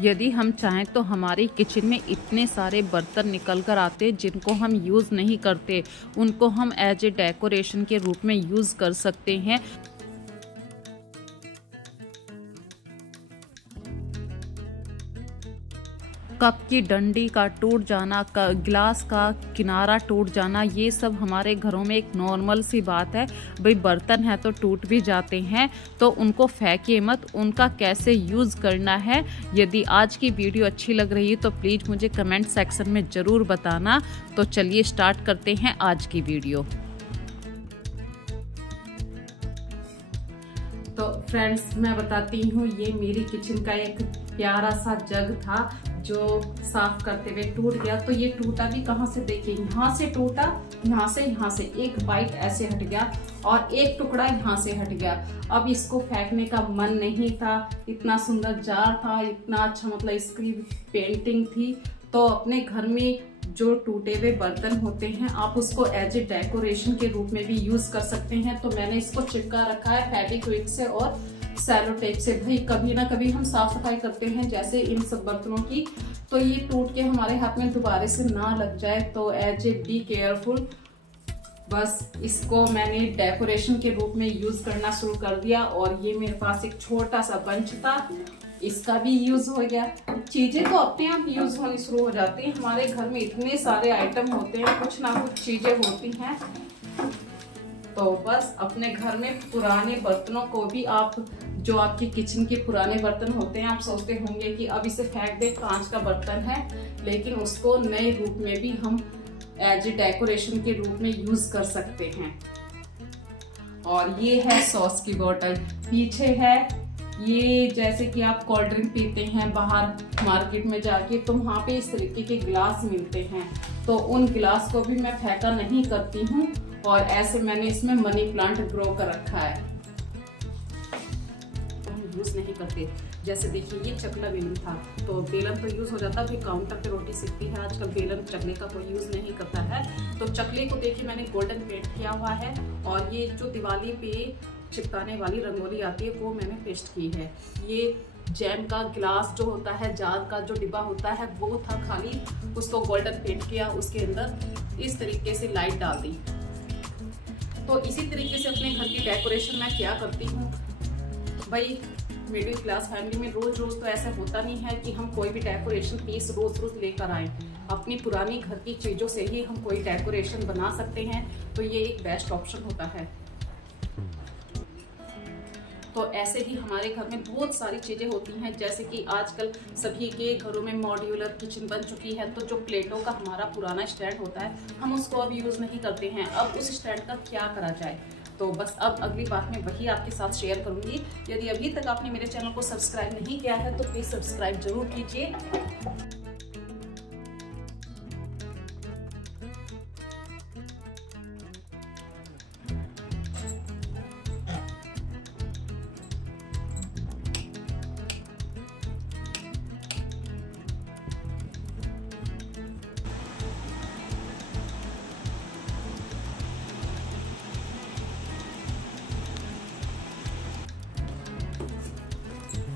यदि हम चाहें तो हमारी किचन में इतने सारे बर्तन निकल कर आते जिनको हम यूज़ नहीं करते, उनको हम एज ए डेकोरेशन के रूप में यूज़ कर सकते हैं। कप की डंडी का टूट जाना, गिलास का किनारा टूट जाना, ये सब हमारे घरों में एक नॉर्मल सी बात है। भाई बर्तन है तो टूट भी जाते हैं, तो उनको फेंकिए मत, उनका कैसे यूज़ करना है। यदि आज की वीडियो अच्छी लग रही है तो प्लीज़ मुझे कमेंट सेक्शन में ज़रूर बताना। तो चलिए स्टार्ट करते हैं आज की वीडियो। तो फ्रेंड्स मैं बताती हूँ, ये मेरी किचन का एक प्यारा सा जग था जो साफ करते हुए टूट गया। तो ये टूटा भी कहाँ से, देखिए यहाँ से टूटा, यहाँ से एक बाइट ऐसे हट गया और एक टुकड़ा यहाँ से हट गया। अब इसको फेंकने का मन नहीं था, इतना सुंदर जार था, इतना अच्छा मतलब इसकी पेंटिंग थी। तो अपने घर में जो टूटे हुए बर्तन होते हैं आप उसको एज ए डेकोरेशन के रूप में भी यूज कर सकते हैं। तो मैंने इसको चिपका रखा है फेविक्विक से और सेलो टेप से। भाई कभी ना कभी हम साफ सफाई करते हैं जैसे इन सब बर्तनों की, तो ये टूट के हमारे हाथ में दोबारा से ना लग जाए। तो एज ए बी केयरफुल। बस इसको मैंने डेकोरेशन के रूप में यूज करना शुरू कर दिया। और ये मेरे पास एक छोटा सा बंच था, इसका भी यूज हो गया। चीजें तो अपने आप यूज होनी शुरू हो जाती हैं। हमारे घर में इतने सारे आइटम होते हैं, कुछ ना कुछ चीजें होती हैं। तो बस अपने घर में पुराने बर्तनों को भी आप, जो आपकी किचन के पुराने बर्तन होते हैं, आप सोचते होंगे कि अब इसे फेंक दे, कांच का बर्तन है, लेकिन उसको नए रूप में भी हम एज ए डेकोरेशन के रूप में यूज कर सकते हैं। और ये है सॉस की बोतल, पीछे है ये, जैसे कि आप कोल्ड ड्रिंक पीते हैं बाहर मार्केट में जाके, तो वहाँ पे इस तरीके के गिलास मिलते हैं। तो उन गिलास को भी मैं फेंका नहीं करती हूँ और ऐसे मैंने इसमें मनी प्लांट ग्रो कर रखा है। हम यूज नहीं करते। जैसे देखिए ये चकला बेलन था, तो बेलन तो यूज हो जाता है, काउंटर पे रोटी सिकती है, आजकल बेलन चकले का कोई यूज नहीं करता है। तो चकले को देखिए मैंने गोल्डन पेंट किया हुआ है और ये जो दिवाली पे चिपकाने वाली रंगोली आती है वो मैंने पेस्ट की है। ये जैम का गिलास जो होता है, जार का जो डिब्बा होता है, वो था खाली, उसको गोल्डन पेंट किया, उसके अंदर इस तरीके से लाइट डाल दी। तो इसी तरीके से अपने घर की डेकोरेशन मैं क्या करती हूँ। भाई मिडिल क्लास फैमिली में रोज रोज तो ऐसा होता नहीं है कि हम कोई भी डेकोरेशन पीस रोज रोज लेकर आए। अपनी पुरानी घर की चीजों से ही हम कोई डेकोरेशन बना सकते हैं, तो ये एक बेस्ट ऑप्शन होता है। तो ऐसे ही हमारे घर में बहुत सारी चीजें होती हैं, जैसे कि आजकल सभी के घरों में मॉड्यूलर किचन बन चुकी है। तो जो प्लेटों का हमारा पुराना स्टैंड होता है, हम उसको अब यूज नहीं करते हैं। अब उस स्टैंड का क्या करा जाए, तो बस अब अगली बात में वही आपके साथ शेयर करूंगी। यदि अभी तक आपने मेरे चैनल को सब्सक्राइब नहीं किया है तो प्लीज सब्सक्राइब जरूर कीजिए।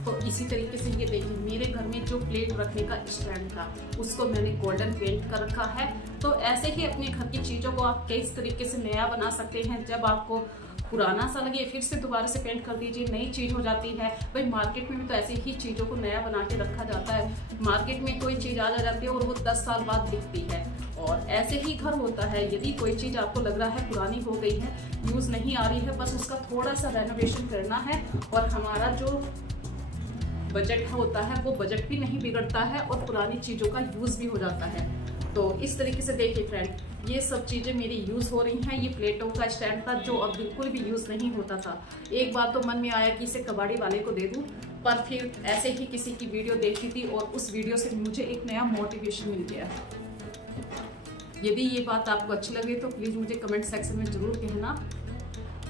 तो इसी तरीके से ये देखिए मेरे घर में जो प्लेट रखने का स्टैंड था उसको मैंने गोल्डन पेंट कर रखा है। तो ऐसे ही अपने घर की चीजों को आप किस तरीके से नया बना सकते हैं। जब आपको पुराना सा लगे फिर से दोबारा से पेंट कर दीजिए, नई चीज हो जाती है। भाई मार्केट में भी तो ऐसे ही चीजों को नया बना के रखा जाता है। मार्केट में कोई चीज आ जाती है और वो 10 साल बाद दिखती है, और ऐसे ही घर होता है। यदि कोई चीज आपको लग रहा है पुरानी हो गई है, यूज नहीं आ रही है, बस उसका थोड़ा सा रेनोवेशन करना है और हमारा जो बजट होता है वो बजट भी नहीं बिगड़ता है और पुरानी चीजों का यूज भी हो जाता है। तो इस तरीके से देखिए फ्रेंड, ये सब चीजें मेरी यूज हो रही हैं। ये प्लेटों का स्टैंड था जो अब बिल्कुल भी यूज नहीं होता था। एक बार तो मन में आया कि इसे कबाड़ी वाले को दे दूं, पर फिर ऐसे ही किसी की वीडियो देखी थी और उस वीडियो से मुझे एक नया मोटिवेशन मिल गया। यदि ये बात आपको अच्छी लगे तो प्लीज मुझे कमेंट सेक्शन में जरूर कहना।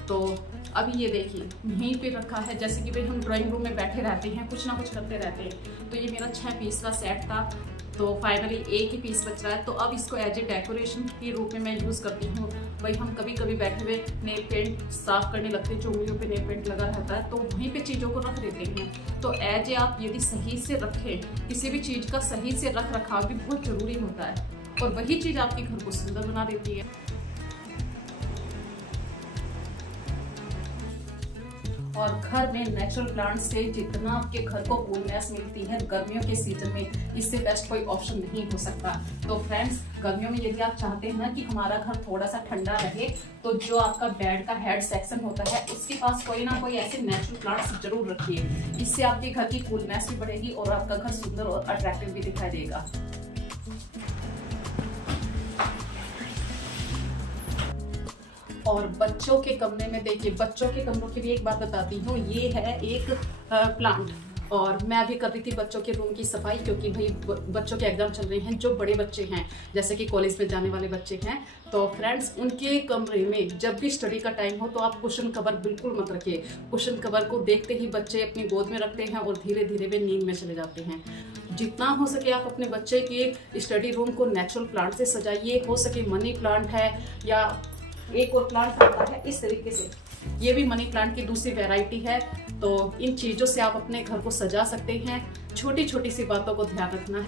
तो अभी ये देखिए यहीं पे रखा है, जैसे कि भाई हम ड्राइंग रूम में बैठे रहते हैं, कुछ ना कुछ करते रहते हैं। तो ये मेरा 6 पीस का सेट था। तो फाइनली एक ही पीस बच रहा है। तो अब इसको एज ए डेकोरेशन के रूप में मैं यूज़ करती हूँ। भाई हम कभी कभी बैठे हुए नेल पेंट साफ करने लगते हैं, जो उंगलियों पे नेल पेंट लगा रहता है, तो वहीं पे चीज़ों को रख देते हैं। तो एज ए आप यदि सही से रखें, किसी भी चीज़ का सही से रख रखाव भी बहुत ज़रूरी होता है, और वही चीज़ आपके घर को सुंदर बना देती है। और घर में नेचुरल प्लांट से जितना आपके घर को कूलनेस मिलती है गर्मियों के सीजन में, इससे बेस्ट कोई ऑप्शन नहीं हो सकता। तो फ्रेंड्स, गर्मियों में यदि आप चाहते हैं ना कि हमारा घर थोड़ा सा ठंडा रहे, तो जो आपका बेड का हेड सेक्शन होता है उसके पास कोई ना कोई ऐसे नेचुरल प्लांट्स जरूर रखिए। इससे आपके घर की कूलनेस भी बढ़ेगी और आपका घर सुंदर और अट्रैक्टिव भी दिखाई देगा। और बच्चों के कमरे में देखिए, बच्चों के कमरों की भी एक बात बताती हूँ। ये है एक प्लांट, और मैं अभी कर रही थी बच्चों के रूम की सफाई, क्योंकि भाई बच्चों के एग्जाम चल रहे हैं। जो बड़े बच्चे हैं, जैसे कि कॉलेज में जाने वाले बच्चे हैं, तो फ्रेंड्स उनके कमरे में जब भी स्टडी का टाइम हो तो आप कुशन कवर बिल्कुल मत रखिए। कुशन कवर को देखते ही बच्चे अपनी गोद में रखते हैं और धीरे धीरे वे नींद में चले जाते हैं। जितना हो सके आप अपने बच्चे के स्टडी रूम को नेचुरल प्लांट से सजाइए। हो सके मनी प्लांट है, या एक और प्लांट आता है इस तरीके से, ये भी मनी प्लांट की दूसरी वैरायटी है। तो इन चीजों से आप अपने घर को सजा सकते हैं। छोटी छोटी सी बातों को ध्यान रखना है।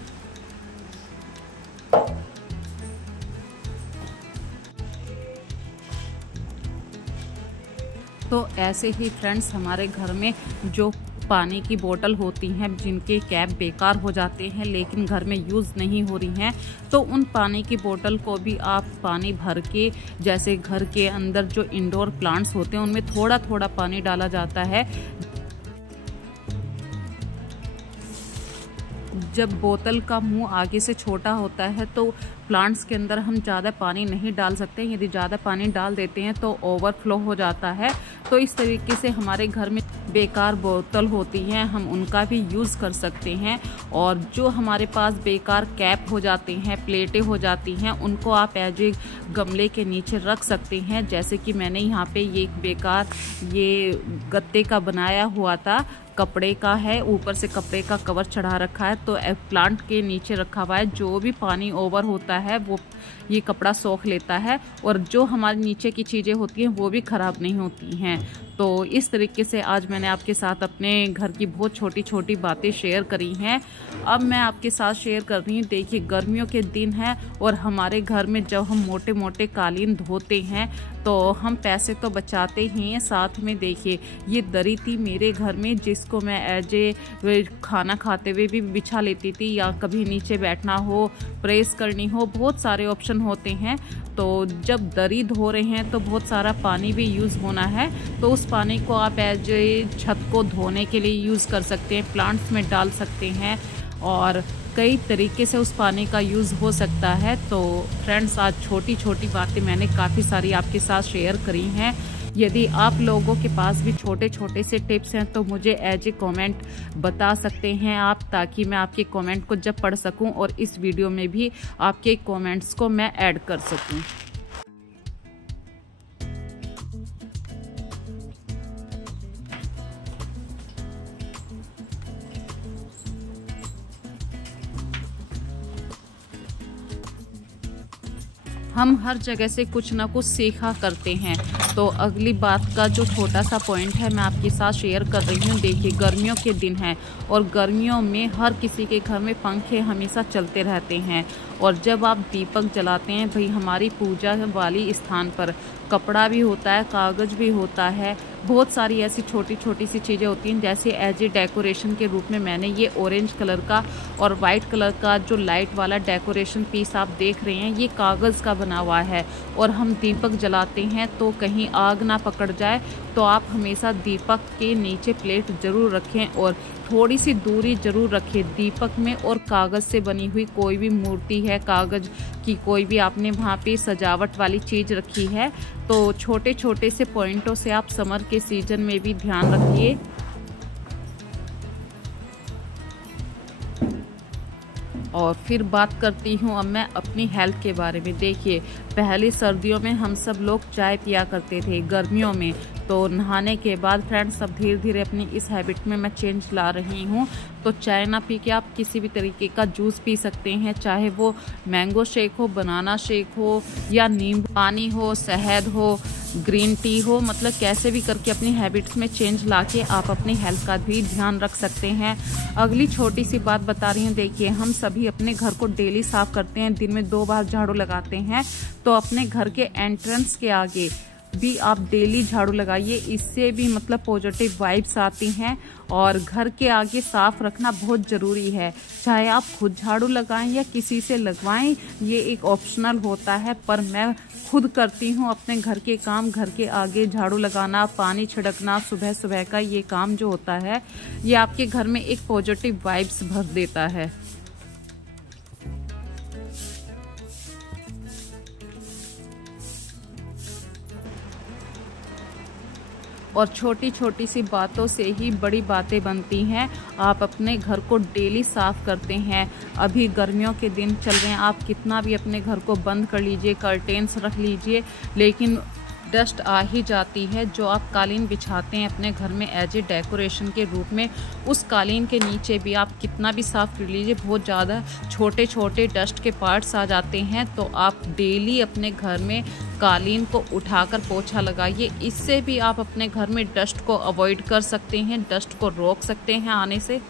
तो ऐसे ही फ्रेंड्स, हमारे घर में जो पानी की बोतल होती हैं, जिनके कैप बेकार हो जाते हैं लेकिन घर में यूज़ नहीं हो रही हैं, तो उन पानी की बोतल को भी आप पानी भर के, जैसे घर के अंदर जो इंडोर प्लांट्स होते हैं उनमें थोड़ा थोड़ा पानी डाला जाता है। जब बोतल का मुंह आगे से छोटा होता है तो प्लांट्स के अंदर हम ज़्यादा पानी नहीं डाल सकते। यदि ज़्यादा पानी डाल देते हैं तो ओवरफ्लो हो जाता है। तो इस तरीके से हमारे घर में बेकार बोतल होती हैं, हम उनका भी यूज़ कर सकते हैं। और जो हमारे पास बेकार कैप हो जाते हैं, प्लेटें हो जाती हैं, उनको आप एज ए गमले के नीचे रख सकते हैं। जैसे कि मैंने यहाँ पे ये बेकार ये गत्ते का बनाया हुआ था, कपड़े का है, ऊपर से कपड़े का कवर चढ़ा रखा है, तो प्लांट के नीचे रखा हुआ है। जो भी पानी ओवर होता है वो ये कपड़ा सोख लेता है, और जो हमारे नीचे की चीज़ें होती हैं वो भी ख़राब नहीं होती हैं। तो इस तरीके से आज मैंने आपके साथ अपने घर की बहुत छोटी छोटी बातें शेयर करी हैं। अब मैं आपके साथ शेयर कर रही हूँ, देखिए गर्मियों के दिन हैं और हमारे घर में जब हम मोटे मोटे कालीन धोते हैं तो हम पैसे तो बचाते ही हैं, साथ में देखिए ये दरी थी मेरे घर में, जिसको मैं एज ए खाना खाते हुए भी बिछा लेती थी, या कभी नीचे बैठना हो, प्रेस करनी हो, बहुत सारे ऑप्शन होते हैं। तो जब दरी धो रहे हैं तो बहुत सारा पानी भी यूज़ होना है, तो उस पानी को आप एज ए छत को धोने के लिए यूज़ कर सकते हैं, प्लांट्स में डाल सकते हैं, और कई तरीके से उस पानी का यूज़ हो सकता है। तो फ्रेंड्स, आज छोटी छोटी बातें मैंने काफ़ी सारी आपके साथ शेयर करी हैं। यदि आप लोगों के पास भी छोटे छोटे से टिप्स हैं तो मुझे एज ए कमेंट बता सकते हैं आप, ताकि मैं आपके कमेंट को जब पढ़ सकूं और इस वीडियो में भी आपके कमेंट्स को मैं ऐड कर सकूं। हम हर जगह से कुछ ना कुछ सीखा करते हैं। तो अगली बात का जो छोटा सा पॉइंट है मैं आपके साथ शेयर कर रही हूँ। देखिए गर्मियों के दिन हैं और गर्मियों में हर किसी के घर में पंखे हमेशा चलते रहते हैं, और जब आप दीपक जलाते हैं, भाई हमारी पूजा वाली स्थान पर कपड़ा भी होता है, कागज़ भी होता है, बहुत सारी ऐसी छोटी छोटी सी चीज़ें होती हैं। जैसे एज ए डेकोरेशन के रूप में मैंने ये ऑरेंज कलर का और वाइट कलर का जो लाइट वाला डेकोरेशन पीस आप देख रहे हैं, ये कागज़ का बना हुआ है। और हम दीपक जलाते हैं तो कहीं आग ना पकड़ जाए, तो आप हमेशा दीपक के नीचे प्लेट ज़रूर रखें और थोड़ी सी दूरी ज़रूर रखें दीपक में और कागज़ से बनी हुई कोई भी मूर्ति है, कागज़ की कोई भी आपने वहाँ पे सजावट वाली चीज़ रखी है। तो छोटे छोटे से पॉइंटों से आप समर के सीजन में भी ध्यान रखिए। और फिर बात करती हूँ अब मैं अपनी हेल्थ के बारे में। देखिए पहले सर्दियों में हम सब लोग चाय पिया करते थे, गर्मियों में तो नहाने के बाद फ्रेंड्स अब धीरे धीरे अपनी इस हैबिट में मैं चेंज ला रही हूँ। तो चाय ना पी के आप किसी भी तरीके का जूस पी सकते हैं, चाहे वो मैंगो शेक हो, बनाना शेक हो, या नींबू पानी हो, शहद हो, ग्रीन टी हो, मतलब कैसे भी करके अपनी हैबिट्स में चेंज लाके आप अपनी हेल्थ का भी ध्यान रख सकते हैं। अगली छोटी सी बात बता रही हूँ, देखिए हम सभी अपने घर को डेली साफ करते हैं, दिन में 2 बार झाड़ू लगाते हैं। तो अपने घर के एंट्रेंस के आगे भी आप डेली झाड़ू लगाइए, इससे भी मतलब पॉजिटिव वाइब्स आती हैं। और घर के आगे साफ रखना बहुत ज़रूरी है, चाहे आप खुद झाड़ू लगाएं या किसी से लगवाएं, ये एक ऑप्शनल होता है, पर मैं खुद करती हूँ अपने घर के काम। घर के आगे झाड़ू लगाना, पानी छिड़कना, सुबह सुबह का ये काम जो होता है, ये आपके घर में एक पॉजिटिव वाइब्स भर देता है। और छोटी छोटी सी बातों से ही बड़ी बातें बनती हैं। आप अपने घर को डेली साफ़ करते हैं, अभी गर्मियों के दिन चल रहे हैं, आप कितना भी अपने घर को बंद कर लीजिए, कर्टेन्स रख लीजिए, लेकिन डस्ट आ ही जाती है। जो आप कालीन बिछाते हैं अपने घर में एज ए डेकोरेशन के रूप में, उस कालीन के नीचे भी आप कितना भी साफ़ कर लीजिए, बहुत ज़्यादा छोटे छोटे डस्ट के पार्ट्स आ जाते हैं। तो आप डेली अपने घर में कालीन को उठाकर पोछा लगाइए, इससे भी आप अपने घर में डस्ट को अवॉइड कर सकते हैं, डस्ट को रोक सकते हैं आने से।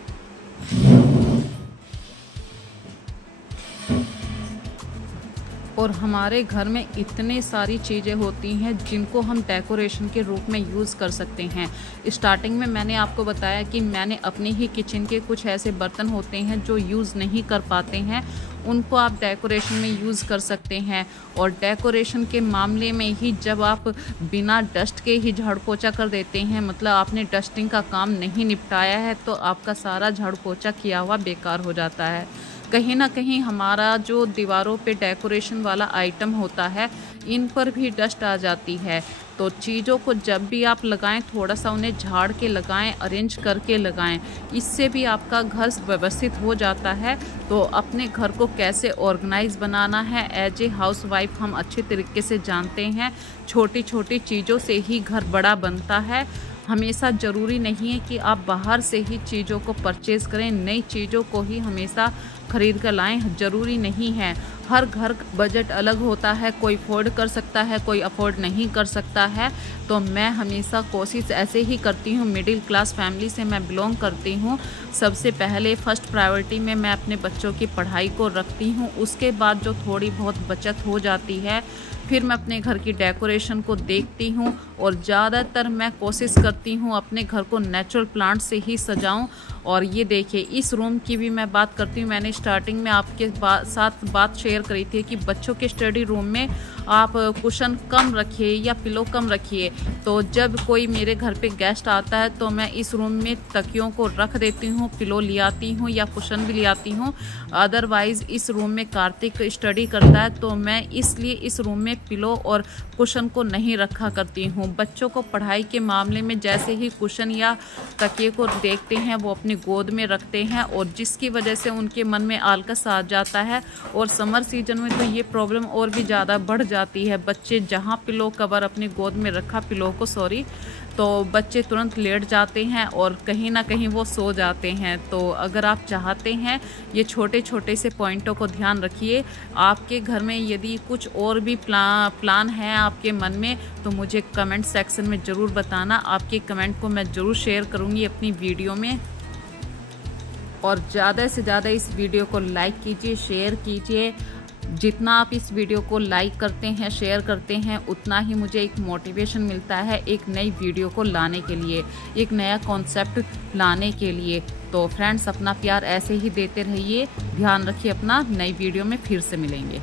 और हमारे घर में इतने सारी चीज़ें होती हैं जिनको हम डेकोरेशन के रूप में यूज़ कर सकते हैं। स्टार्टिंग में मैंने आपको बताया कि मैंने अपने ही किचन के कुछ ऐसे बर्तन होते हैं जो यूज़ नहीं कर पाते हैं, उनको आप डेकोरेशन में यूज़ कर सकते हैं। और डेकोरेशन के मामले में ही जब आप बिना डस्ट के ही झाड़ू पोछा कर देते हैं, मतलब आपने डस्टिंग का काम नहीं निपटाया है, तो आपका सारा झाड़ू पोछा किया हुआ बेकार हो जाता है। कहीं ना कहीं हमारा जो दीवारों पे डेकोरेशन वाला आइटम होता है, इन पर भी डस्ट आ जाती है। तो चीज़ों को जब भी आप लगाएं, थोड़ा सा उन्हें झाड़ के लगाएं, अरेंज करके लगाएं, इससे भी आपका घर व्यवस्थित हो जाता है। तो अपने घर को कैसे ऑर्गेनाइज बनाना है, एज ए हाउस वाइफ हम अच्छे तरीके से जानते हैं। छोटी छोटी चीज़ों से ही घर बड़ा बनता है। हमेशा ज़रूरी नहीं है कि आप बाहर से ही चीज़ों को परचेज़ करें, नई चीज़ों को ही हमेशा खरीद कर लाएं, ज़रूरी नहीं है। हर घर बजट अलग होता है, कोई अफोर्ड कर सकता है, कोई अफोर्ड नहीं कर सकता है। तो मैं हमेशा कोशिश ऐसे ही करती हूँ, मिडिल क्लास फैमिली से मैं बिलोंग करती हूँ। सबसे पहले फर्स्ट प्रायोरिटी में मैं अपने बच्चों की पढ़ाई को रखती हूँ, उसके बाद जो थोड़ी बहुत बचत हो जाती है, फिर मैं अपने घर की डेकोरेशन को देखती हूँ। और ज़्यादातर मैं कोशिश करती हूँ अपने घर को नेचुरल प्लांट से ही सजाऊँ। और ये देखिए, इस रूम की भी मैं बात करती हूँ। मैंने स्टार्टिंग में आपके साथ बात शेयर करी थी कि बच्चों के स्टडी रूम में आप कुशन कम रखिए या पिलो कम रखिए। तो जब कोई मेरे घर पे गेस्ट आता है तो मैं इस रूम में तकियों को रख देती हूँ, पिलो ले आती हूँ या कुशन भी ले आती हूँ। अदरवाइज़ इस रूम में कार्तिक स्टडी करता है, तो मैं इसलिए इस रूम में पिलो और कुशन को नहीं रखा करती हूँ। बच्चों को पढ़ाई के मामले में जैसे ही कुशन या तकिए को देखते हैं, वो अपनी गोद में रखते हैं, और जिसकी वजह से उनके मन में आलस आ जाता है। और समर सीजन में तो ये प्रॉब्लम और भी ज़्यादा बढ़ जाती है। बच्चे जहाँ पिलो कवर अपनी गोद में रखा, पिलो को सॉरी, तो बच्चे तुरंत लेट जाते हैं और कहीं ना कहीं वो सो जाते हैं। तो अगर आप चाहते हैं, ये छोटे छोटे से पॉइंटों को ध्यान रखिए। आपके घर में यदि कुछ और भी प्लान है आपके मन में, तो मुझे कमेंट सेक्शन में ज़रूर बताना। आपके कमेंट को मैं ज़रूर शेयर करूँगी अपनी वीडियो में। और ज़्यादा से ज़्यादा इस वीडियो को लाइक कीजिए, शेयर कीजिए। जितना आप इस वीडियो को लाइक करते हैं, शेयर करते हैं, उतना ही मुझे एक मोटिवेशन मिलता है एक नई वीडियो को लाने के लिए, एक नया कॉन्सेप्ट लाने के लिए। तो फ्रेंड्स, अपना प्यार ऐसे ही देते रहिए। ध्यान रखिए अपना। नई वीडियो में फिर से मिलेंगे।